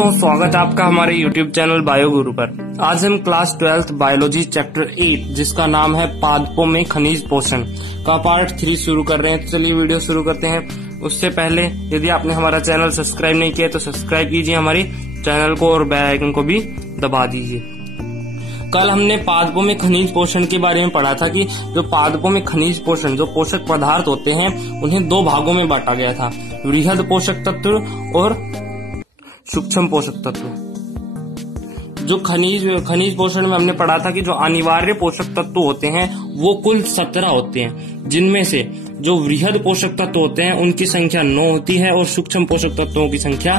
दोस्तों, स्वागत है आपका हमारे YouTube चैनल बायो गुरु पर। आज हम क्लास 12th बायोलॉजी चैप्टर 8 जिसका नाम है पादपों में खनिज पोषण का पार्ट 3 शुरू कर रहे हैं। तो चलिए वीडियो शुरू करते हैं। उससे पहले यदि आपने हमारा चैनल सब्सक्राइब नहीं किया तो सब्सक्राइब कीजिए हमारी चैनल को और बेल आइकन को भी दबा दीजिए। कल हमने पादपों में खनिज पोषण के बारे में पढ़ा था कि जो पादपों में खनिज पोषण जो पोषक पदार्थ होते हैं उन्हें दो भागों में बांटा गया था, वृहद पोषक तत्व और सूक्ष्म पोषक तत्व। जो खनिज पोषण में हमने पढ़ा था कि जो अनिवार्य पोषक तत्व होते हैं वो कुल 17 होते हैं, जिनमें से जो वृहद पोषक तत्व होते हैं उनकी संख्या 9 होती है और सूक्ष्म पोषक तत्वों की संख्या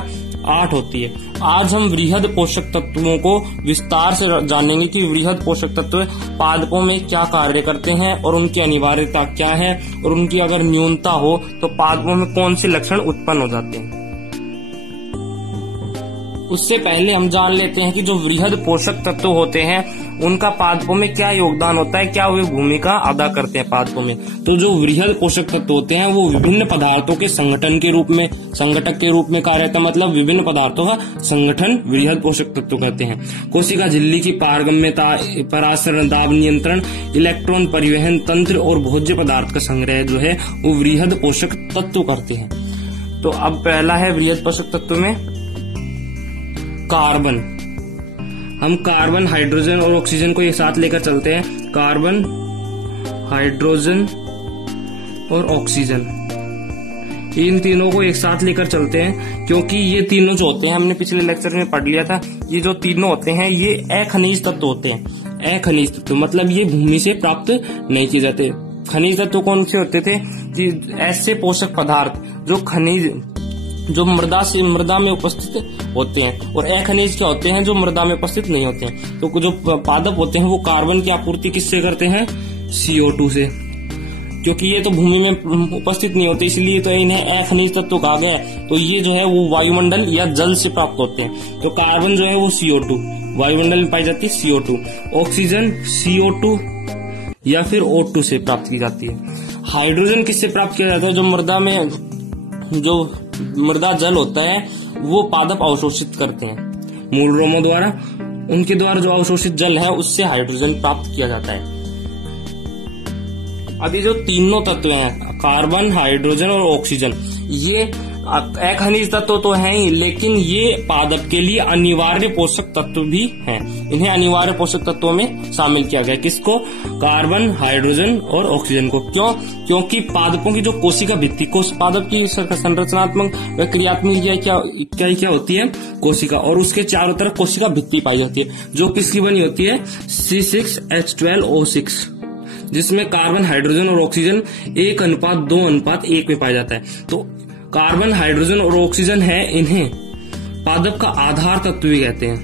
8 होती है। आज हम वृहद पोषक तत्वों को विस्तार से जानेंगे कि वृहद पोषक तत्व पादपों में क्या कार्य करते हैं और उनकी अनिवार्यता क्या है, और उनकी अगर न्यूनता हो तो पादपों में कौन से लक्षण उत्पन्न हो जाते हैं। उससे पहले हम जान लेते हैं कि जो वृहद पोषक तत्व होते हैं उनका पादपों में क्या योगदान होता है, क्या वे भूमिका अदा करते हैं पादपों में। तो जो वृहद पोषक तत्व होते हैं वो विभिन्न पदार्थों के संगठन के रूप में, संगठक के रूप में कार्य करता है, मतलब विभिन्न पदार्थों का संगठन वृहद पोषक तत्व कहते हैं। कोशिका झिल्ली की पारगम्यता, परासरण, दाब नियंत्रण, इलेक्ट्रॉन परिवहन तंत्र और भोज्य पदार्थ का संग्रह जो है वो वृहद पोषक तत्व करते हैं। तो अब पहला है वृहद पोषक तत्व में कार्बन। हम कार्बन, हाइड्रोजन और ऑक्सीजन को एक साथ लेकर चलते हैं। कार्बन, हाइड्रोजन और ऑक्सीजन, इन तीनों को एक साथ लेकर चलते हैं क्योंकि ये तीनों जो होते हैं हमने पिछले लेक्चर में पढ़ लिया था, ये जो तीनों होते हैं ये अखनिज तत्व होते हैं। अखनिज तत्व मतलब ये भूमि से प्राप्त नहीं किए जाते। खनिज तत्व कौन से होते थे कि ऐसे पोषक पदार्थ जो खनिज जो मृदा में उपस्थित होते हैं, और अखनिज क्या होते हैं जो मृदा में उपस्थित नहीं होते हैं। तो जो पादप होते हैं वो कार्बन की आपूर्ति किससे करते हैं? CO2 से, क्योंकि ये तो भूमि में उपस्थित नहीं होते इसलिए तो इन्हें अखनिज तत्व कहा गया। तो ये जो है वो वायुमंडल या जल से प्राप्त होते हैं। तो कार्बन जो है वो CO2 वायुमंडल में पाई जाती है, CO2। ऑक्सीजन CO2 या फिर O2 से प्राप्त की जाती है। हाइड्रोजन किससे प्राप्त किया जाता है? जो मृदा जल होता है वो पादप अवशोषित करते हैं मूलरोमों द्वारा, उनके द्वारा जो अवशोषित जल है उससे हाइड्रोजन प्राप्त किया जाता है। अभी जो तीनों तत्व हैं कार्बन, हाइड्रोजन और ऑक्सीजन, ये अखनिज तत्व तो हैं ही, लेकिन ये पादप के लिए अनिवार्य पोषक तत्व भी हैं। इन्हें अनिवार्य पोषक तत्वों में शामिल किया गया। किसको? कार्बन, हाइड्रोजन और ऑक्सीजन को। क्यों? क्योंकि पादपों की जो कोशिका भित्ति, पादप की संरचनात्मक व क्रियात्मक क्या होती है? कोशिका, और उसके चारों तरफ कोशिका भित्ति पाई जाती है जो किसकी बनी होती है? C6H12O6, जिसमें कार्बन, हाइड्रोजन और ऑक्सीजन 1:2:1 में पाया जाता है। तो कार्बन, हाइड्रोजन और ऑक्सीजन है, इन्हें पादप का आधार तत्व भी कहते हैं।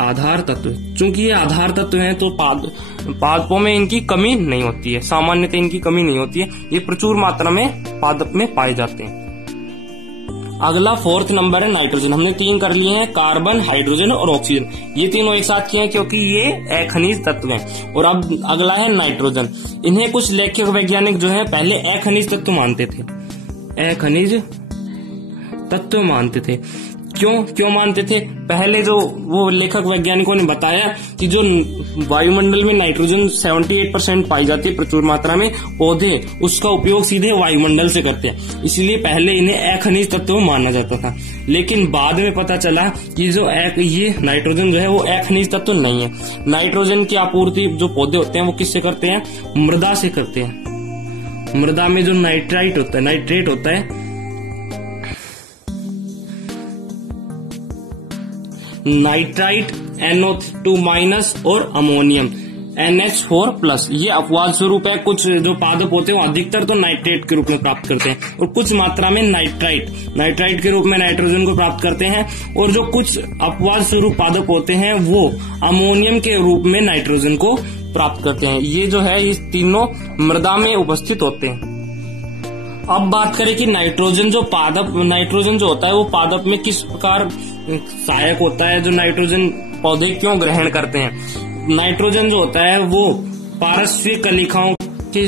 आधार तत्व, चूंकि ये आधार तत्व हैं तो पादपों में इनकी कमी नहीं होती है, सामान्यतः इनकी कमी नहीं होती है, ये प्रचुर मात्रा में पादप में पाए जाते हैं। अगला 4th नंबर है नाइट्रोजन। हमने 3 कर लिए हैं, कार्बन, हाइड्रोजन और ऑक्सीजन। ये तीनों एक साथ किए हैं क्योंकि ये अखनिज तत्व हैं। और अब अगला है नाइट्रोजन। इन्हें कुछ लेखक वैज्ञानिक जो है पहले अखनिज तत्व मानते थे, अखनिज तत्व मानते थे। क्यों मानते थे? पहले जो वो लेखक वैज्ञानिकों ने बताया कि जो वायुमंडल में नाइट्रोजन 78% पाई जाती है प्रचुर मात्रा में, पौधे उसका उपयोग सीधे वायुमंडल से करते हैं, इसलिए पहले इन्हें अखनिज तत्व माना जाता था। लेकिन बाद में पता चला कि जो ये नाइट्रोजन जो है वो अखनिज तत्व नहीं है। नाइट्रोजन की आपूर्ति जो पौधे होते हैं वो किससे करते हैं? मृदा से करते हैं। मृदा में जो नाइट्रेट होता है नाइट्राइट, NO2- और अमोनियम NH4+, ये अपवाद स्वरूप है। कुछ जो पादप होते हैं वो अधिकतर तो नाइट्रेट के रूप में प्राप्त करते हैं और कुछ मात्रा में नाइट्राइट के रूप में नाइट्रोजन को प्राप्त करते हैं, और जो कुछ अपवाद स्वरूप पादप होते हैं वो अमोनियम के रूप में नाइट्रोजन को प्राप्त करते हैं। ये जो है इस तीनों मृदा में उपस्थित होते हैं। अब बात करें कि नाइट्रोजन जो होता है वो पादप में किस प्रकार सहायक होता है, जो नाइट्रोजन पौधे क्यों ग्रहण करते हैं। नाइट्रोजन जो होता है वो पार्श्विक कलिकाओं के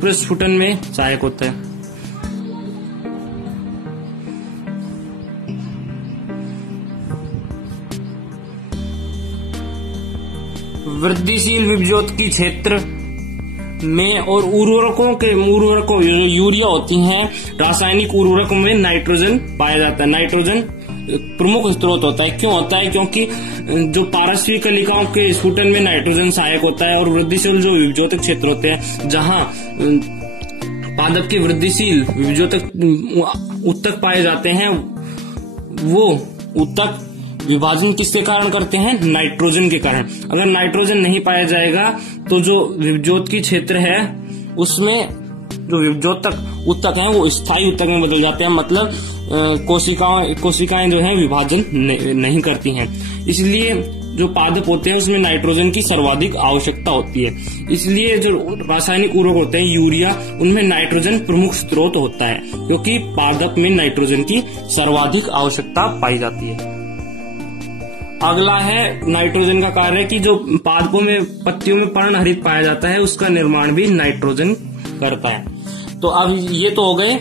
प्रस्फुटन में सहायक होता है। वृद्धिशील विभज्योतिकी क्षेत्र में और उर्वरकों यूरिया होती हैं, रासायनिक उर्वरकों में नाइट्रोजन पाया जाता है। नाइट्रोजन प्रमुख स्रोत होता है। क्यों होता है? क्योंकि जो पारस्परिक कलिकाओं के स्फुटन में नाइट्रोजन सहायक होता है और वृद्धिशील जो विभज्योतिक क्षेत्र होते हैं, जहां पादप के वृद्धिशील विभज्योतिक उत्तक पाए जाते हैं, वो उत्तक विभाजन किसके कारण करते हैं? नाइट्रोजन के कारण। अगर नाइट्रोजन नहीं पाया जाएगा तो जो विभज्योतिकी क्षेत्र है उसमें जो विभज्योतक उत्तक हैं वो स्थायी उत्तक में बदल जाते हैं। मतलब कोशिकाएं जो हैं विभाजन नहीं करती हैं। इसलिए जो पादप होते हैं उसमें नाइट्रोजन की सर्वाधिक आवश्यकता होती है। इसलिए जो रासायनिक उर्वरक होते हैं यूरिया, उनमें नाइट्रोजन प्रमुख स्रोत होता है, क्योंकि पादप में नाइट्रोजन की सर्वाधिक आवश्यकता पाई जाती है। अगला है नाइट्रोजन का कार्य कि जो पादपों में पत्तियों में पर्णहरित पाया जाता है उसका निर्माण भी नाइट्रोजन करता है। तो अब ये तो हो गए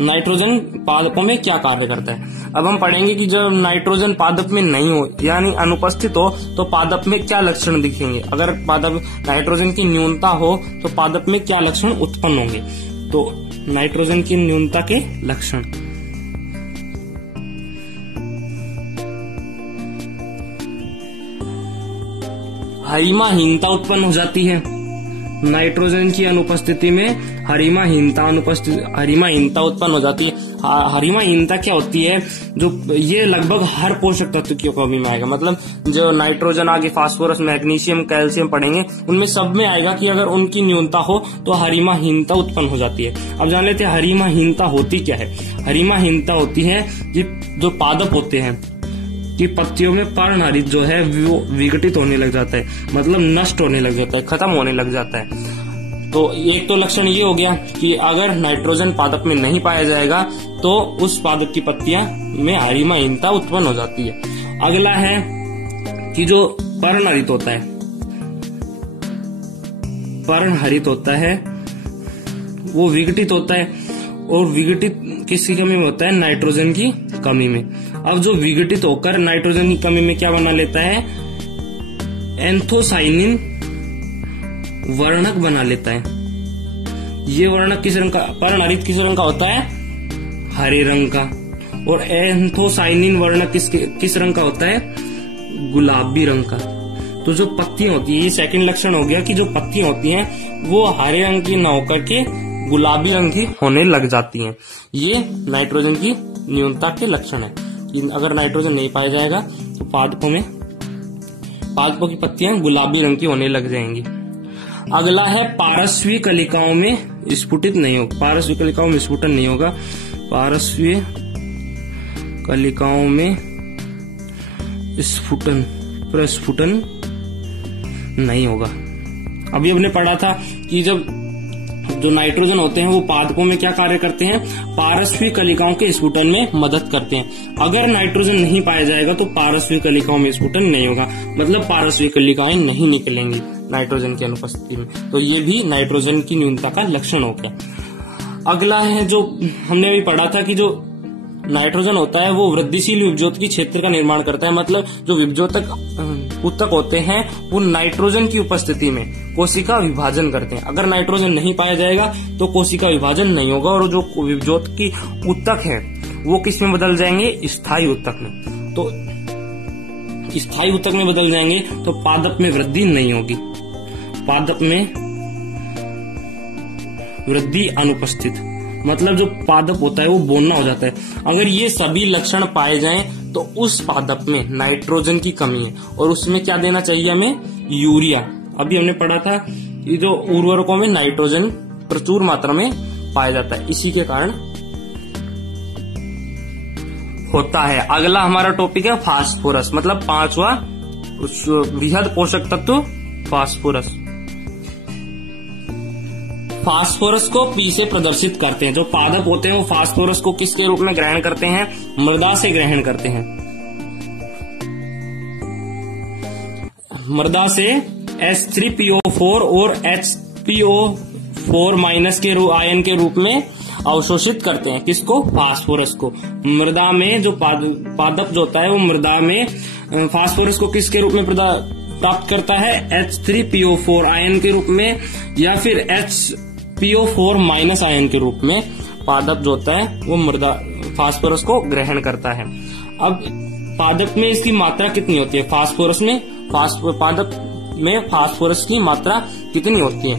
नाइट्रोजन पादपों में क्या कार्य करता है। अब हम पढ़ेंगे कि जब नाइट्रोजन पादप में नहीं हो यानी अनुपस्थित हो तो पादप में क्या लक्षण दिखेंगे। अगर पादप नाइट्रोजन की न्यूनता हो तो पादप में क्या लक्षण उत्पन्न होंगे। तो नाइट्रोजन की न्यूनता के लक्षण, हरिमाहीनता उत्पन्न हो जाती है। नाइट्रोजन की अनुपस्थिति में हरिमाहीनता उत्पन्न हो जाती है। हरिमाहीनता क्या होती है? जो ये लगभग हर पोषक तत्व की कमी में आएगा। मतलब जो नाइट्रोजन आगे फास्फोरस, मैग्नीशियम, कैल्शियम पढ़ेंगे, उनमें सब में आएगा कि अगर उनकी न्यूनता हो तो हरिमाहीनता उत्पन्न हो जाती है। अब जान लेते हैं हरिमाहीनता होती क्या है। हरिमाहीनता होती है कि जो पादप होते हैं कि पत्तियों में पर्णहरित जो है वो विघटित होने लग जाता है, मतलब नष्ट होने लग जाता है, खत्म होने लग जाता है। तो एक तो लक्षण ये हो गया कि अगर नाइट्रोजन पादप में नहीं पाया जाएगा तो उस पादप की पत्तियां में हरिमाहीनता उत्पन्न हो जाती है। अगला है कि जो पर्णहरित होता है वो विघटित होता है, और विघटित किसकी कमी में होता है? नाइट्रोजन की कमी में। अब जो विघटित होकर नाइट्रोजन की कमी में क्या बना लेता है? एंथोसाइनिन वर्णक बना लेता है। ये वर्णक किस रंग का? पर्णहरित किस रंग का होता है? हरे रंग का। और एंथोसाइनिन वर्णक किस रंग का होता है? गुलाबी रंग का। तो जो पत्तियां होती है, ये सेकंड लक्षण हो गया कि जो पत्तियां होती हैं वो हरे रंग की न होकर के गुलाबी रंग की होने लग जाती हैं। ये नाइट्रोजन की न्यूनता के लक्षण है। अगर नाइट्रोजन नहीं पाया जाएगा तो पादपों की पत्तियां गुलाबी रंग की होने लग जाएंगी। अगला है पारस्वीय कलिकाओं में स्फुटित नहीं होगा। पारस्वीय कलिकाओं में स्फुटन नहीं होगा। पारस्वीय कलिकाओं में प्रस्फुटन नहीं होगा। अभी हमने पढ़ा था कि जब जो नाइट्रोजन होते हैं वो पादपों में क्या कार्य करते हैं? पारस्वीय कलिकाओं के स्फुटन में मदद करते हैं। अगर नाइट्रोजन नहीं पाया जाएगा तो पारस्वीय कलिकाओं में स्फुटन नहीं होगा, मतलब पारस्वीय कलिकाएं नहीं निकलेंगी नाइट्रोजन की अनुपस्थिति में। तो ये भी नाइट्रोजन की न्यूनता का लक्षण हो गया। अगला है जो हमने अभी पढ़ा था कि जो नाइट्रोजन होता है वो वृद्धिशील विभज्योतिकी क्षेत्र का निर्माण करता है। मतलब जो विभज्योतक उत्तक होते हैं वो नाइट्रोजन की उपस्थिति में कोशिका विभाजन करते हैं। अगर नाइट्रोजन नहीं पाया जाएगा तो कोशिका विभाजन नहीं होगा और जो विभज्योतिकी उत्तक है वो किस में बदल जाएंगे? स्थायी उत्तक में। तो स्थायी उत्तक में बदल जाएंगे तो पादप में वृद्धि नहीं होगी, पादप में वृद्धि अनुपस्थित, मतलब जो पादप होता है वो बोना हो जाता है। अगर ये सभी लक्षण पाए जाएं तो उस पादप में नाइट्रोजन की कमी है और उसमें क्या देना चाहिए हमें? यूरिया। अभी हमने पढ़ा था कि जो उर्वरकों में नाइट्रोजन प्रचुर मात्रा में पाया जाता है, इसी के कारण होता है। अगला हमारा टॉपिक है फास्फोरस, मतलब 5वां बृहद पोषक तत्व फास्फोरस। फास्फोरस को पी से प्रदर्शित करते हैं। जो पादप होते हैं वो फास्फोरस को किसके रूप में ग्रहण करते हैं? मृदा से ग्रहण करते हैं। मृदा से H3PO4 और HPO4- के आयन के रूप में अवशोषित करते हैं। किसको? फास्फोरस को। मृदा में जो पादप जो होता है वो मृदा में फास्फोरस को किसके रूप में प्राप्त करता है H3PO4 आयन के रूप में या फिर HPO4 माइनस आयन के रूप में पादप जो होता है वो मृदा फास्फोरस को ग्रहण करता है। अब पादप में इसकी मात्रा कितनी होती है? फास्फोरस में पादप में फास्फोरस की मात्रा कितनी होती है?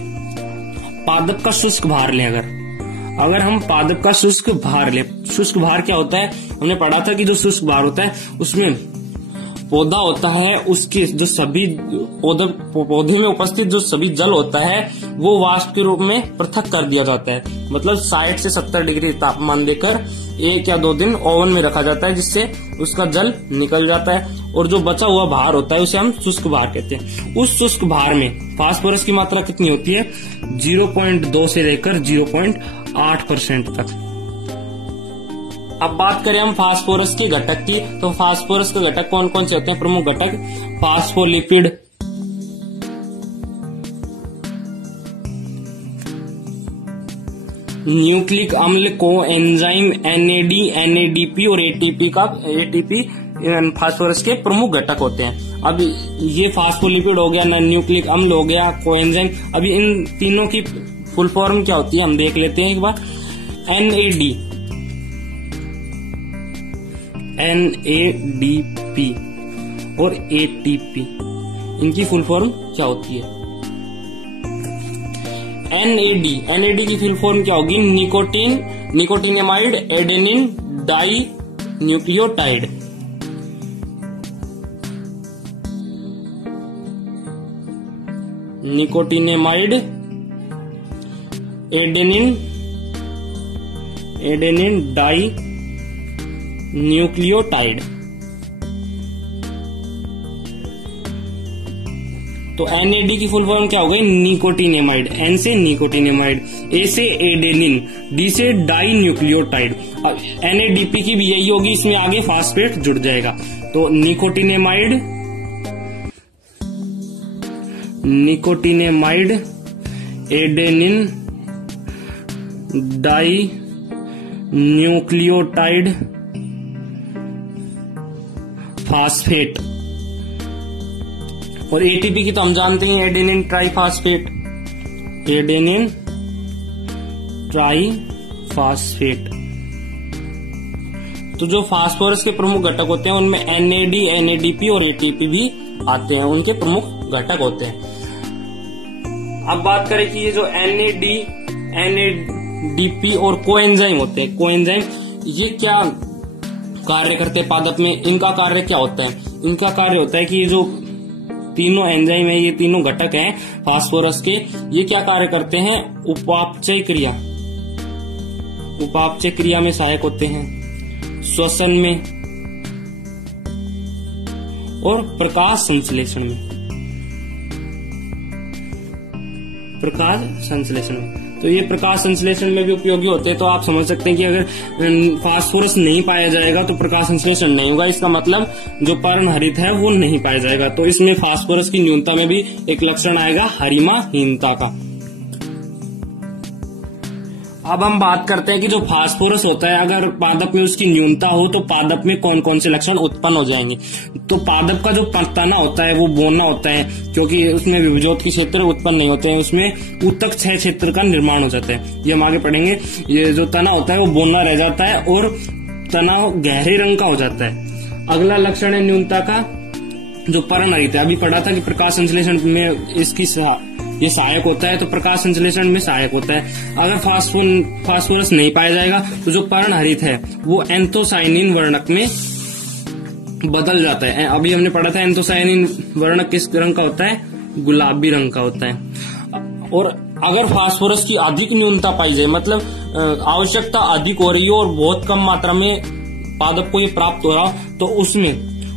पादप का शुष्क भार लें, अगर हम पादप का शुष्क भार ले, शुष्क भार क्या होता है? हमने पढ़ा था कि जो शुष्क भार होता है उसमें पौधा होता है, उसके जो सभी पौधे में उपस्थित जो सभी जल होता है वो वाष्प के रूप में पृथक कर दिया जाता है। मतलब 60 से 70 डिग्री तापमान देकर 1 या 2 दिन ओवन में रखा जाता है, जिससे उसका जल निकल जाता है और जो बचा हुआ भार होता है उसे हम शुष्क भार कहते हैं। उस शुष्क भार में फास्फोरस की मात्रा कितनी होती है? 0.2 से लेकर 0.8% तक। अब बात करें हम फास्फोरस के घटक की, तो फास्फोरस के घटक कौन कौन से होते हैं? प्रमुख घटक फास्फोलिपिड, न्यूक्लिक अम्ल, कोएंजाइम, एनएडी, एनएडीपी और एटीपी फास्फोरस के प्रमुख घटक होते हैं। अब ये फास्फोलिपिड हो गया, न्यूक्लिक अम्ल हो गया, कोएंजाइम, अभी इन तीनों की फुल फॉर्म क्या होती है हम देख लेते हैं एक बार। एनएडीपी और एटीपी, इनकी फुल फॉर्म क्या होती है? एनएडी की फुल फॉर्म क्या होगी? Nicotinamide adenine di nucleotide. Nicotinamide adenine di nucleotide. तो एनएडी की फुल फॉर्म क्या हो गई? निकोटिनेमाइड। एन से निकोटिनेमाइड, ए से एडेनिन, डी से डाई न्यूक्लियोटाइड। अब एनएडीपी की भी यही होगी, इसमें आगे फास्फेट जुड़ जाएगा। तो nicotinamide adenine di nucleotide phosphate. और एटीपी की तो हम जानते हैं एडेनिन ट्राइफास्फेट, एडेनिन ट्राइफास्फेट। तो जो फास्फोरस के प्रमुख घटक होते हैं उनमें एनएडी, एनएडीपी और एटीपी भी आते हैं, उनके प्रमुख घटक होते हैं। अब बात करें कि ये जो एनएडी, एनएडीपी और कोएंजाइम होते हैं, कोएंजाइम ये क्या कार्य करते हैं पादप में? इनका कार्य क्या होता है? इनका कार्य होता है कि ये जो तीनों एंजाइम है, ये तीनों घटक हैं फास्फोरस के, ये क्या कार्य करते हैं? उपापचय क्रिया में सहायक होते हैं, श्वसन में और प्रकाश संश्लेषण में। तो ये प्रकाश संश्लेषण में भी उपयोगी होते हैं। तो आप समझ सकते हैं कि अगर फास्फोरस नहीं पाया जाएगा तो प्रकाश संश्लेषण नहीं होगा, इसका मतलब जो पर्णहरित है वो नहीं पाया जाएगा। तो इसमें फास्फोरस की न्यूनता में भी एक लक्षण आएगा हरिमाहीनता का। अब हम बात करते हैं कि जो फास्फोरस होता है अगर पादप में उसकी न्यूनता हो तो पादप में कौन कौन से लक्षण उत्पन्न हो जाएंगे। तो पादप का जो तना होता है वो बोना होता है, क्योंकि उसमें विभजोत क्षेत्र उत्पन्न नहीं होते हैं, उसमें ऊतक क्षय क्षेत्र का निर्माण हो जाता है। ये हम आगे पढ़ेंगे। ये जो तना होता है वो बोना रह जाता है और तना गहरे रंग का हो जाता है। अगला लक्षण है न्यूनता का जो पर्णहरित है। अभी पढ़ा था कि प्रकाश संश्लेषण में इसकी ये सहायक होता है, तो प्रकाश संश्लेषण में सहायक होता है। अगर फास्फोरस नहीं पाया जाएगा तो जो पर्णहरित है वो एंथोसायनिन वर्णक में बदल जाता है। अभी हमने पढ़ा था एंथोसायनिन वर्णक किस रंग का होता है? गुलाबी रंग का होता है। और अगर फास्फोरस की अधिक न्यूनता पाई जाए, मतलब आवश्यकता अधिक हो रही हो और बहुत कम मात्रा में पादप को ये प्राप्त हो रहा हो, तो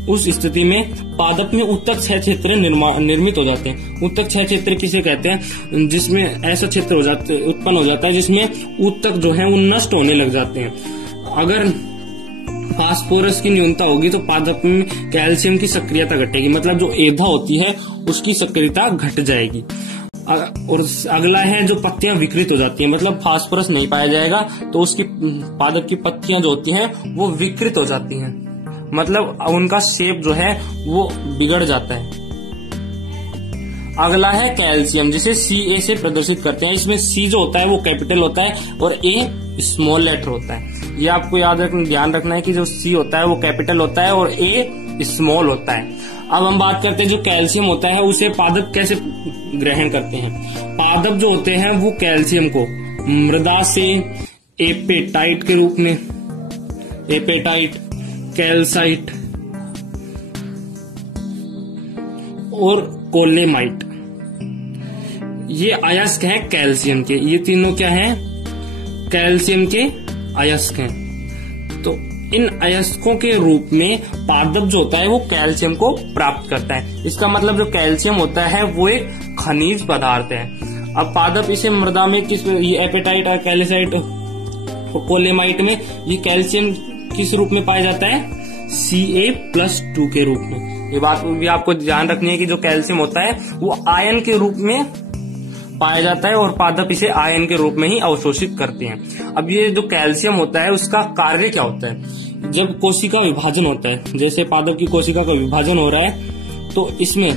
उस स्थिति में पादप में ऊतक क्षय क्षेत्र निर्मित हो जाते हैं। ऊतक क्षय क्षेत्र किसे कहते हैं? जिसमें ऐसा क्षेत्र उत्पन्न हो जाता है जिसमें ऊतक जो है वो नष्ट होने लग जाते हैं। अगर फास्फोरस की न्यूनता होगी तो पादप में कैल्शियम की सक्रियता घटेगी, मतलब जो एधा होती है उसकी सक्रियता घट जाएगी। और अगला है जो पत्तियां विकृत हो जाती है, मतलब फास्फोरस नहीं पाया जाएगा तो उसकी पादप की पत्तियां जो होती हैं वो विकृत हो जाती हैं, मतलब उनका शेप जो है वो बिगड़ जाता है। अगला है कैल्शियम, जिसे Ca से प्रदर्शित करते हैं। इसमें C जो होता है वो कैपिटल होता है और A स्मॉल लेटर होता है। ये आपको ध्यान रखना है कि जो C होता है वो कैपिटल होता है और A स्मॉल होता है। अब हम बात करते हैं जो कैल्शियम होता है उसे पादप कैसे ग्रहण करते हैं। पादप जो होते हैं वो कैल्शियम को मृदा से एपेटाइट के रूप में, एपेटाइट, कैल्साइट और कोलेमाइट, ये अयस्क हैं कैल्शियम के। ये तीनों क्या हैं? कैल्शियम के अयस्क हैं। तो इन अयस्कों के रूप में पादप जो होता है वो कैल्शियम को प्राप्त करता है। इसका मतलब जो कैल्शियम होता है वो एक खनिज पदार्थ है। अब पादप इसे मृदा में ये एपेटाइट और कैल्साइट और कोलेमाइट में ये कैल्शियम किस रूप में पाया जाता है? Ca+2 के रूप में। ये बात भी आपको ध्यान रखनी है कि जो कैल्शियम होता है वो आयन के रूप में पाया जाता है और पादप इसे आयन के रूप में ही अवशोषित करते हैं। अब ये जो कैल्शियम होता है उसका कार्य क्या होता है? जब कोशिका विभाजन होता है, जैसे पादप की कोशिका का विभाजन हो रहा है, तो इसमें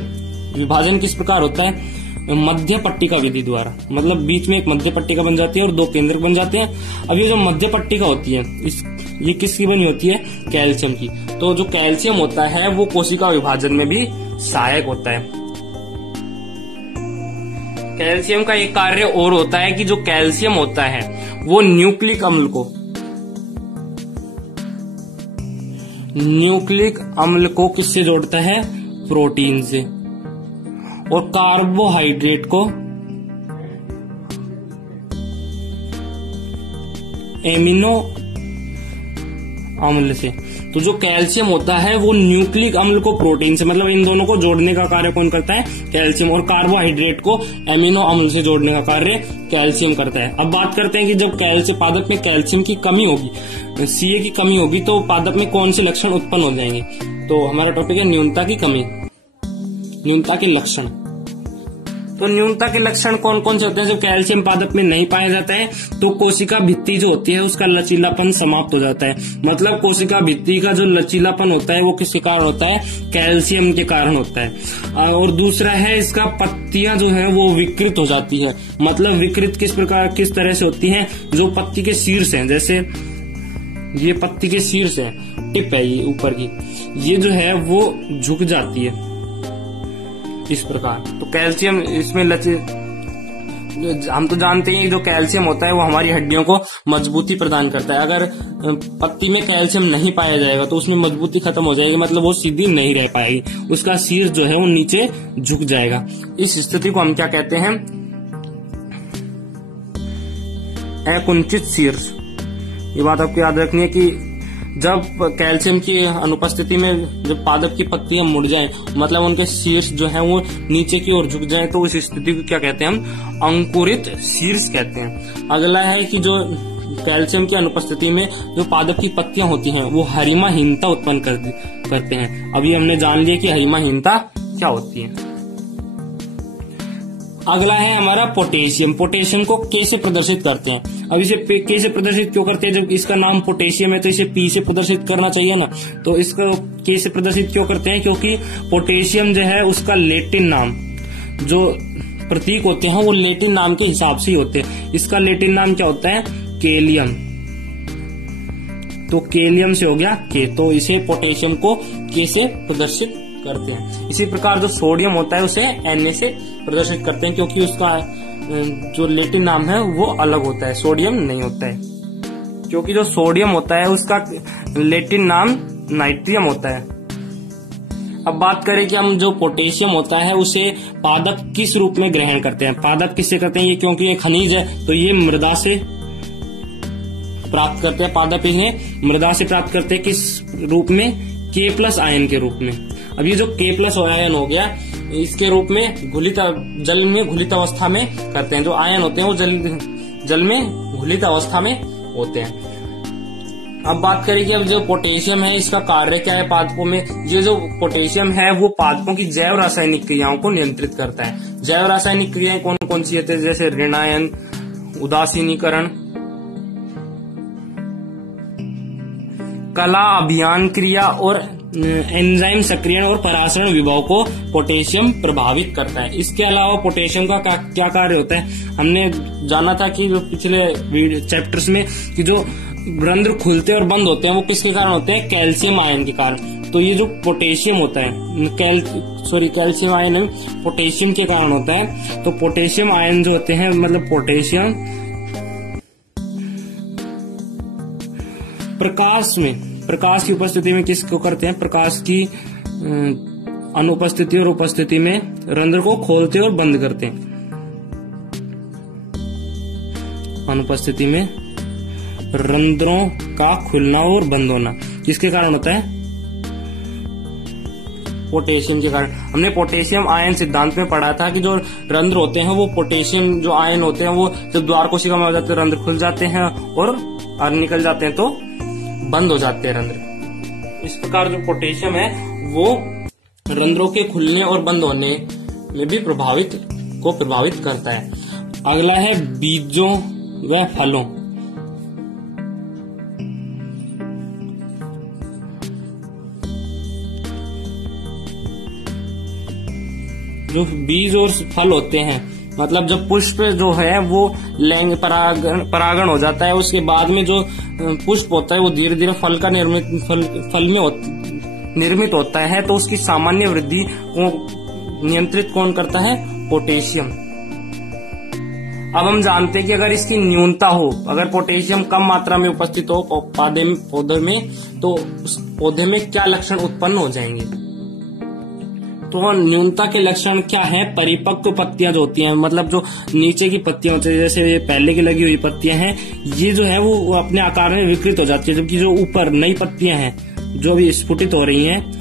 विभाजन किस प्रकार होता है? मध्य पट्टिका विधि द्वारा। मतलब बीच में एक मध्य पट्टिका बन जाती है और दो केंद्रक बन जाते हैं। अब ये जो मध्य पट्टिका होती है ये किसकी बनी होती है? कैल्शियम की। तो जो कैल्शियम होता है वो कोशिका विभाजन में भी सहायक होता है। कैल्शियम का एक कार्य और होता है कि जो कैल्शियम होता है वो न्यूक्लिक अम्ल को किससे जोड़ता है? प्रोटीन से। और कार्बोहाइड्रेट को एमिनो अम्ल से। तो जो कैल्शियम होता है वो न्यूक्लिक अम्ल को प्रोटीन से, मतलब इन दोनों को जोड़ने का कार्य कौन करता है? कैल्शियम। और कार्बोहाइड्रेट को एमिनो अम्ल से जोड़ने का कार्य कैल्शियम करता है। अब बात करते हैं कि जब कैल्शियम पादप में कैल्शियम की कमी होगी, Ca की कमी होगी, तो पादप में कौन से लक्षण उत्पन्न हो जाएंगे? तो हमारा टॉपिक है न्यूनता की कमी, न्यूनता के लक्षण। तो न्यूनता के लक्षण कौन कौन से होते हैं? जब कैल्शियम पादप में नहीं पाया जाता है तो कोशिका भित्ति जो होती है उसका लचीलापन समाप्त हो जाता है। मतलब कोशिका भित्ति का जो लचीलापन होता है वो किसके कारण होता है? कैल्शियम के कारण होता है। और दूसरा है इसका पत्तियां जो है वो विकृत हो जाती है। मतलब विकृत किस तरह से होती है? जो पत्ती के शीर्ष है, जैसे ये पत्ती के शीर्ष है, टिप है ये ऊपर की, ये जो है वो झुक जाती है इस प्रकार। तो कैल्शियम इसमें हम तो जानते हैं जो कैल्शियम होता है वो हमारी हड्डियों को मजबूती प्रदान करता है। अगर पत्ती में कैल्शियम नहीं पाया जाएगा तो उसमें मजबूती खत्म हो जाएगी, मतलब वो सीधी नहीं रह पाएगी, उसका शीर्ष जो है वो नीचे झुक जाएगा। इस स्थिति को हम क्या कहते हैं? अकुंचित शीर्ष। ये बात आपको याद रखनी है कि जब कैल्शियम की अनुपस्थिति में जब पादप की पत्तियां मुड़ जाएं, मतलब उनके शीर्ष जो है वो नीचे की ओर झुक जाएं, तो उस स्थिति को क्या कहते हैं? हम अंकुरित शीर्ष कहते हैं। अगला है कि जो कैल्शियम की अनुपस्थिति में जो पादप की पत्तियां होती हैं वो हरिमाहीनता उत्पन्न करते हैं। अभी हमने जान लिया कि हरिमाहीनता क्या होती है। अगला है हमारा पोटेशियम। पोटेशियम को कैसे प्रदर्शित करते हैं? अब इसे कैसे प्रदर्शित क्यों करते हैं? जब इसका नाम पोटेशियम है तो इसे पी से प्रदर्शित करना चाहिए ना, तो इसका कैसे प्रदर्शित क्यों करते हैं? क्योंकि पोटेशियम जो है उसका लैटिन नाम, जो प्रतीक होते हैं वो लैटिन नाम के हिसाब से ही होते हैं। इसका लैटिन नाम क्या होता है? केलियम। तो केलियम से हो गया के, तो इसे पोटेशियम को के से प्रदर्शित करते हैं। इसी प्रकार जो सोडियम होता है उसे Na से प्रदर्शित करते हैं, क्योंकि उसका जो लैटिन नाम है वो अलग होता है, सोडियम नहीं होता है। क्योंकि जो सोडियम होता है उसका लैटिन नाम नाइट्रियम होता है। अब बात करें कि हम जो पोटेशियम होता है उसे पादप किस रूप में ग्रहण करते हैं? पादप किससे करते हैं? ये क्योंकि ये खनिज है तो ये मृदा से प्राप्त करते हैं। पादप इन्हें मृदा से प्राप्त करते हैं किस रूप में? K+ आयन के रूप में। अब ये जो K+ आयन हो गया इसके रूप में जल में घुलित अवस्था में करते हैं। जो आयन होते हैं वो जल में घुलित अवस्था में होते हैं। अब बात करें कि अब जो पोटेशियम है इसका कार्य क्या है पादपों में? ये जो पोटेशियम है वो पादपों की जैव रासायनिक क्रियाओं को नियंत्रित करता है। जैव रासायनिक क्रियाएं कौन कौन सी होती है? जैसे ऋणायन, उदासीनीकरण, कला अभियान क्रिया और एंजाइम सक्रियण और परासरण विभव को पोटेशियम प्रभावित करता है। इसके अलावा पोटेशियम का क्या कार्य होता है, हमने जाना था कि पिछले चैप्टर्स में कि जो रंध्र खुलते और बंद होते हैं वो किसके कारण होते हैं, कैल्शियम आयन के कारण। तो ये जो पोटेशियम होता है, कैल्शियम आयन नहीं, पोटेशियम के कारण होता है। तो पोटेशियम आयन जो होते हैं, मतलब पोटेशियम प्रकाश की उपस्थिति में किसको करते हैं, प्रकाश की अनुपस्थिति और उपस्थिति में रंध्र को खोलते और बंद करते हैं। अनुपस्थिति में रंध्रों का खुलना और बंद होना किसके कारण होता है, पोटेशियम के कारण। हमने पोटेशियम आयन सिद्धांत में पढ़ा था कि जो रंध्र होते हैं वो पोटेशियम जो आयन होते हैं वो जब द्वार कोशिका में हो जाते हैं रंध्र खुल जाते हैं और निकल जाते हैं तो बंद हो जाते हैं रंध्र। इस प्रकार जो पोटेशियम है वो रंध्रों के खुलने और बंद होने में भी प्रभावित करता है। अगला है बीजों व फलों। जो बीज और फल होते हैं, मतलब जब पुष्प जो है वो परागण हो जाता है, उसके बाद में जो पुष्प होता है वो धीरे धीरे फल का निर्मित होता है। तो उसकी सामान्य वृद्धि को नियंत्रित कौन करता है, पोटेशियम। अब हम जानते हैं कि अगर इसकी न्यूनता हो, अगर पोटेशियम कम मात्रा में उपस्थित हो पौधे में, तो उस पौधे में क्या लक्षण उत्पन्न हो जाएंगे। तो न्यूनता के लक्षण क्या है, परिपक्व पत्तियां जो होती हैं, मतलब जो नीचे की पत्तियां होती है, जैसे ये पहले की लगी हुई पत्तियां हैं, ये जो है वो अपने आकार में विकृत हो जाती है, जबकि जो ऊपर नई पत्तियां हैं जो भी स्फुटित हो रही हैं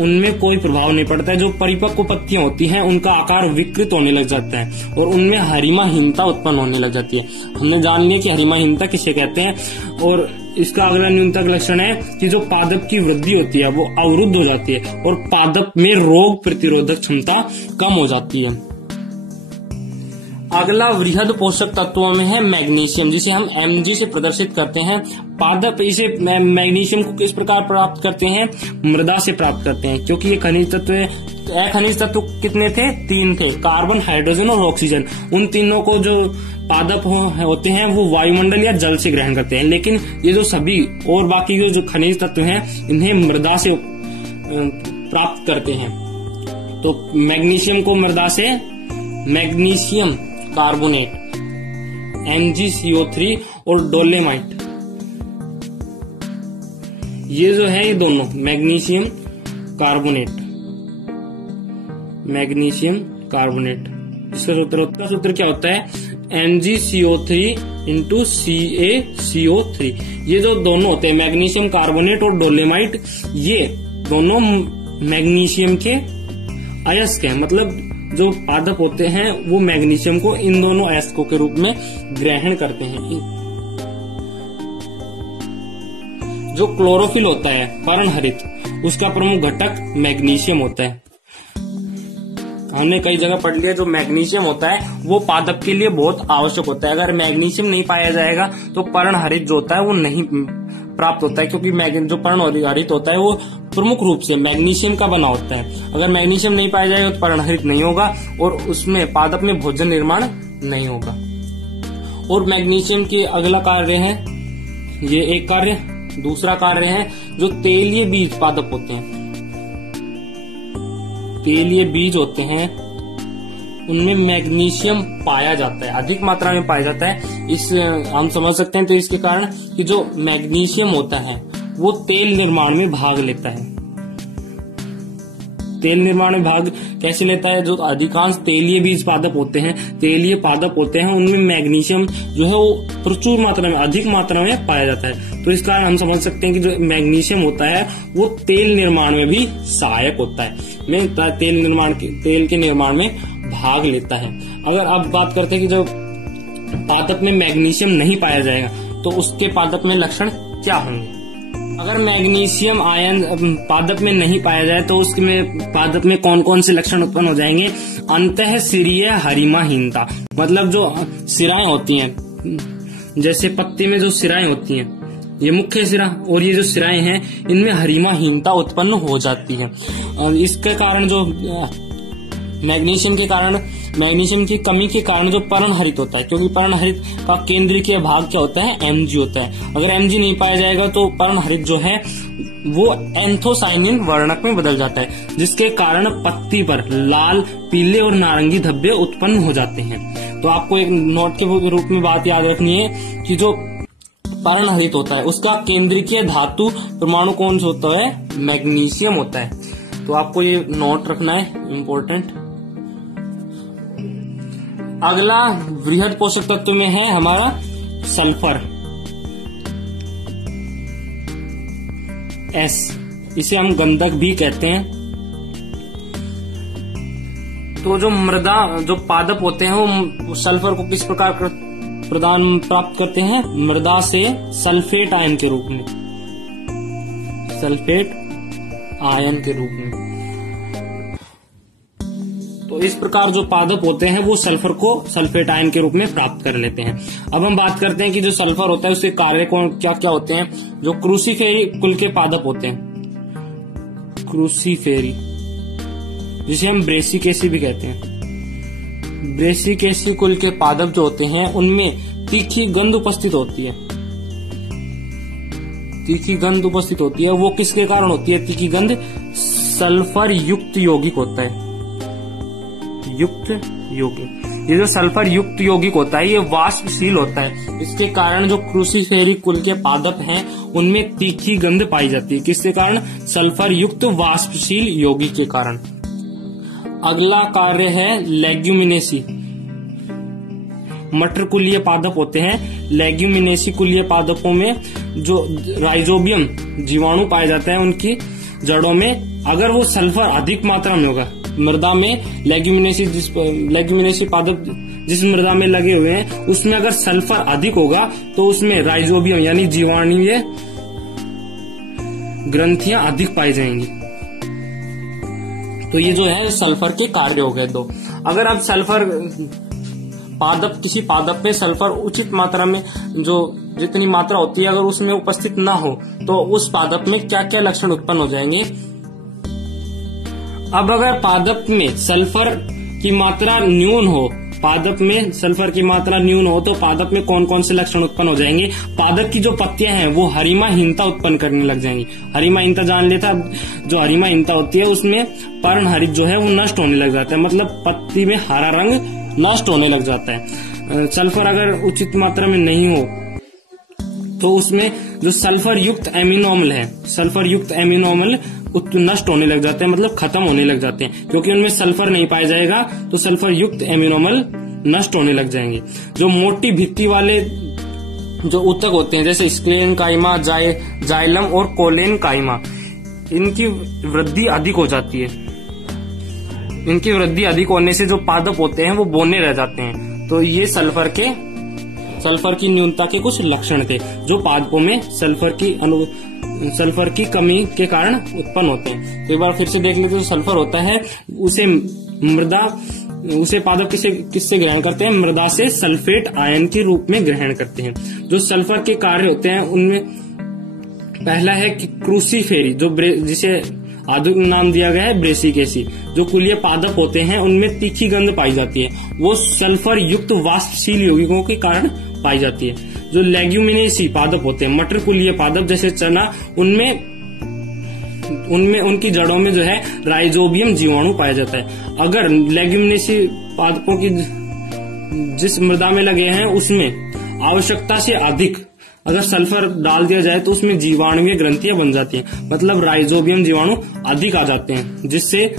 उनमें कोई प्रभाव नहीं पड़ता है। जो परिपक्व पत्तियां होती हैं उनका आकार विकृत होने लग जाता है और उनमें हरिमाहीनता उत्पन्न होने लग जाती है। हमने जान लिया कि हरिमाहीनता किसे कहते हैं। और इसका अगला न्यूनतम लक्षण है कि जो पादप की वृद्धि होती है वो अवरुद्ध हो जाती है और पादप में रोग प्रतिरोधक क्षमता कम हो जाती है। अगला वृहद पोषक तत्वों में है मैग्नीशियम, जिसे हम Mg से प्रदर्शित करते हैं। पादप इसे मैग्नीशियम को किस प्रकार प्राप्त करते हैं, मृदा से प्राप्त करते हैं, क्योंकि ये खनिज तत्व कितने थे, 3 थे, कार्बन, हाइड्रोजन और ऑक्सीजन। उन तीनों को जो पादप होते हैं वो वायुमंडल या जल से ग्रहण करते हैं, लेकिन ये जो सभी और बाकी जो खनिज तत्व हैं इन्हें मृदा से प्राप्त करते हैं। तो मैग्नीशियम को मृदा से मैग्नीशियम कार्बोनेट MgCO3 और डोलेमाइट, ये जो है ये दोनों मैग्नीशियम कार्बोनेट, इसका सूत्र क्या होता है, MgCO3 × CaCO3। ये जो दोनों होते हैं मैग्नीशियम कार्बोनेट और डोलेमाइट, ये दोनों मैग्नीशियम के अयस्क हैं, मतलब जो पादप होते हैं वो मैग्नीशियम को इन दोनों अयस्कों के रूप में ग्रहण करते हैं। जो क्लोरोफिल होता है पर्णहरित, उसका प्रमुख घटक मैग्नीशियम होता है। हमने कई जगह पढ़ लिया, जो मैग्नीशियम होता है वो पादप के लिए बहुत आवश्यक होता है। अगर मैग्नीशियम नहीं पाया जाएगा तो पर्णहरित जो होता है वो नहीं प्राप्त होता है, क्योंकि जो पर्णहरित होता है वो प्रमुख रूप से मैग्नीशियम का बना होता है। अगर मैग्नीशियम नहीं पाया जाएगा तो पर्णहरित नहीं होगा और उसमें पादप में भोजन निर्माण नहीं होगा। और मैग्नीशियम की अगला कार्य है, ये एक कार्य, दूसरा कार्य है जो तेलीय बीज पादप होते हैं, तेलीय बीज होते हैं उनमें मैग्नीशियम पाया जाता है, अधिक मात्रा में पाया जाता है। इस हम समझ सकते हैं तो इसके कारण कि जो मैग्नीशियम होता है वो तेल निर्माण में भाग लेता है। तेल निर्माण में भाग कैसे लेता है, जो अधिकांश तेलीय बीज पादप होते हैं, तेलीय पादप होते हैं, उनमें मैग्नीशियम जो है वो प्रचुर मात्रा में, अधिक मात्रा में पाया जाता है। तो इस कारण हम समझ सकते हैं कि जो मैग्नीशियम होता है वो तेल निर्माण में भी सहायक होता है, तेल के निर्माण में भाग लेता है। अगर अब बात करते हैं कि जो पादप में मैग्नीशियम नहीं पाया जाएगा तो उसके पादप में लक्षण क्या होंगे। अगर मैग्नीशियम आयन पादप में नहीं पाया जाए तो उसमें पादप में कौन कौन से लक्षण उत्पन्न हो जाएंगे। अंतःशिरीय हरिमाहीनता, मतलब जो सिराएं होती हैं, जैसे पत्ती में जो सिराएं होती हैं, ये मुख्य सिरा और ये जो सिराएं हैं इनमें हरिमाहीनता उत्पन्न हो जाती है। इसके कारण जो मैग्नीशियम की कमी के कारण जो पर्णहरित होता है, क्योंकि पर्णहरित का केंद्रीय भाग क्या होता है, Mg होता है। अगर Mg नहीं पाया जाएगा तो पर्णहरित जो है वो एंथोसाइनिन वर्णक में बदल जाता है, जिसके कारण पत्ती पर लाल, पीले और नारंगी धब्बे उत्पन्न हो जाते हैं। तो आपको एक नोट के रूप में बात याद रखनी है कि जो पर्णहरित होता है उसका केंद्रीय धातु परमाणु कौन सा होता है, मैग्नीशियम होता है। तो आपको ये नोट रखना है, इम्पोर्टेंट। अगला वृहद पोषक तत्व में है हमारा सल्फर, S, इसे हम गंधक भी कहते हैं। तो जो मृदा जो पादप होते हैं वो सल्फर को किस प्रकार प्राप्त करते हैं, मृदा से सल्फेट आयन के रूप में, सल्फेट आयन के रूप में। तो इस प्रकार जो पादप होते हैं वो सल्फर को सल्फेट आयन के रूप में प्राप्त कर लेते हैं। अब हम बात करते हैं कि जो सल्फर होता है उसके कार्य क्या क्या होते हैं। जो क्रूसीफेरी कुल के पादप होते हैं, क्रूसीफेरी, जिसे हम ब्रेसिकेसी भी कहते हैं, ब्रेसिकेसी कुल के पादप जो होते हैं उनमें तीखी गंध उपस्थित होती है। तीखी गंध उपस्थित होती है, वो किसके कारण होती है तीखी गंध, सल्फर युक्त यौगिक होता है, युक्त यौगिक। ये जो सल्फर युक्त यौगिक होता है ये वाष्पशील होता है, इसके कारण जो क्रूसीफेरी कुल के पादप हैं उनमें तीखी गंध पाई जाती है। किसके कारण, सल्फर युक्त वाष्पशील यौगिक के कारण। अगला कार्य है लेग्यूमिनेसी, मटर कुलीय पादप होते हैं। लेग्यूमिनेसी कुलीय पादपों में जो राइजोबियम जीवाणु पाए जाते हैं उनकी जड़ों में, अगर वो सल्फर अधिक मात्रा में होगा, मृदा में लेग्यूमिनेसी पादप जिस मृदा में लगे हुए हैं उसमें अगर सल्फर अधिक होगा तो उसमें राइजोबियम यानी जीवाणुवीय ग्रंथियां अधिक पाई जाएंगी। तो ये जो है सल्फर के कार्य हो गए दो। अगर अब सल्फर किसी पादप में सल्फर उचित मात्रा में, जो जितनी मात्रा होती है अगर उसमें उपस्थित ना हो तो उस पादप में क्या क्या लक्षण उत्पन्न हो जाएंगे। अब अगर पादप में सल्फर की मात्रा न्यून हो, पादप में सल्फर की मात्रा न्यून हो तो पादप में कौन कौन से लक्षण उत्पन्न हो जाएंगे। पादप की जो पत्तियां हैं वो हरिमाहीनता उत्पन्न करने लग जाएंगी। हरिमाहीनता जान लेता, जो हरिमाहीनता होती है उसमें पर्णहरित जो है वो नष्ट होने लग जाता है, मतलब पत्ती में हरा रंग नष्ट होने लग जाता है। सल्फर अगर उचित मात्रा में नहीं हो तो उसमें जो सल्फर युक्त एमिनो अम्ल है, सल्फर युक्त एमिनो अम्ल नष्ट होने लग जाते हैं, मतलब खत्म होने लग जाते हैं, क्योंकि उनमें सल्फर नहीं पाया जाएगा तो सल्फर युक्त एमिनो अम्ल नष्ट होने लग जाएंगे। जो मोटी भित्ति वाले जो ऊतक होते हैं जैसे स्क्लेन काइमा, जाइलम और कोलेन काइमा, इनकी वृद्धि अधिक हो जाती है। इनकी वृद्धि अधिक होने से जो पादप होते हैं वो बौने रह जाते हैं। तो ये सल्फर की न्यूनता के कुछ लक्षण थे जो पादपों में सल्फर की कमी के कारण उत्पन्न होते हैं। तो एक बार फिर से देख लेते हैं, सल्फर होता है उसे पादप किससे ग्रहण करते हैं, मृदा से सल्फेट आयन के रूप में ग्रहण करते हैं। जो सल्फर के कार्य होते हैं उनमें पहला है कि क्रूसीफेरी, जिसे आधुनिक नाम दिया गया है ब्रेसिकेसी, जो कुलीय पादप होते हैं उनमें तीखी गंध पाई जाती है, वो सल्फर युक्त वाष्पशील यौगिकों के कारण पाई जाती है। जो लेग्यूमिनेसी पादप होते हैं, मटर कुलीय पादप जैसे चना, उनमें उनकी जड़ों में जो है राइजोबियम जीवाणु पाया जाता है। अगर लेग्यूमिनेसी पादपों की जिस मृदा में लगे हैं उसमें आवश्यकता से अधिक अगर सल्फर डाल दिया जाए तो उसमें जीवाणुवीय ग्रंथियां बन जाती हैं, मतलब राइजोबियम जीवाणु अधिक आ जाते हैं, जिससे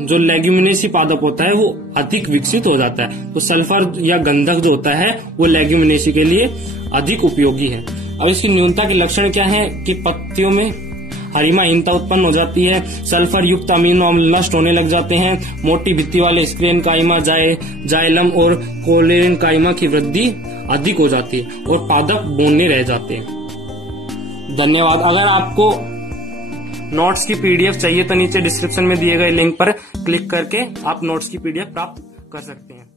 जो लेग्यूमिनेसी पादप होता है वो अधिक विकसित हो जाता है। तो सल्फर या गंधक जो होता है वो लेग्यूमिनेसी के लिए अधिक उपयोगी है। अब इसकी न्यूनता के लक्षण क्या है कि पत्तियों में हरिमाहीनता उत्पन्न हो जाती है, सल्फर युक्त अमीनो अम्ल नष्ट होने लग जाते हैं, मोटी भित्ति वाले स्क्लेन काइमा, जाइलम और कोलेन काइमा की वृद्धि अधिक हो जाती है और पादप बौने रह जाते हैं। धन्यवाद। अगर आपको नोट्स की पीडीएफ चाहिए तो नीचे डिस्क्रिप्शन में दिए गए लिंक पर क्लिक करके आप नोट्स की पीडीएफ प्राप्त कर सकते हैं।